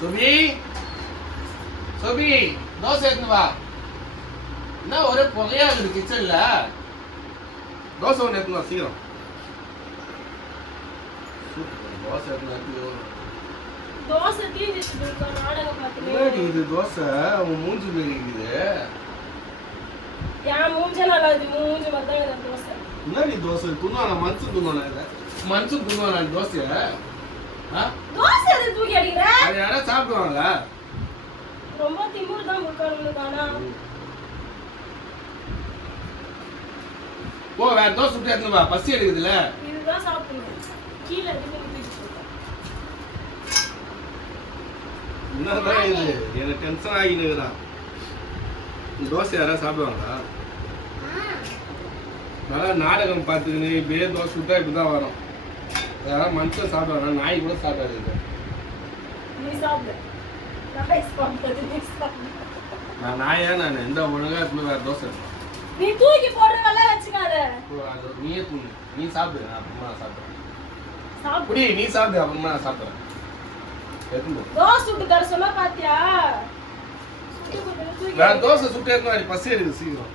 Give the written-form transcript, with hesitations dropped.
சுபி சுபி தோசை எடுத்து வா. என்ன ஒரே புகையா இருக்குது கிச்சன்ல. தோசை ஒன்று எடுத்து வா சீக்கிரம். தோசை எடுத்து தோசை தீஞ்சிட்டு நாடகம் பார்த்து இது தோசை அவன் மூஞ்சி மாரி இருக்குது. என் மூஞ்சே நல்லா இருக்கு. மூஞ்சி பார்த்தா தோசை என்னடி தோசை துணுவானா மனுஷன் துணுவானா இதை மனுஷன் துணுவானா தோசைய தோசை எது தூக்கி அடிக்கிற? அது யாராவது சாப்பிடுவாங்க. ரொம்ப திமிரு தான் முக்கானா. போ வேற தோசை சுட்டு எடுத்து வா பசி எடுக்குதுல. இதுதான் சாப்பிடணும். கீழே எதுவுமே என்னதான் இது எனக்கு டென்ஷன் ஆகினுக்குறான். தோசை யாராவது சாப்பிடுவாங்களா? நல்லா நாடகம் பார்த்துக்கின்னு இப்படியே தோசை சுட்டா இப்படிதான் வரும். யாராவது மனுஷன் சாப்பிடுவாங்க. நாய் கூட சாப்பிடாது. நான் நாயா நான் எந்த ஒழுங்கா இருந்து வேற தோசை நீ தூக்கி போடுறவெல்லாம் வச்சுக்காத. நீயே தூங்கு. நீ சாப்பிடு நான் அப்புறமா சாப்பிடுறேன். சாப்பிடு நீ சாப்பிடு அப்புறமா நான் சாப்பிடுறேன். தோசை சுட்டு தர சொன்னா பாத்தியா? வேற தோசை சுட்டு எடுத்து பசி எடுக்குது சீக்கிரம்.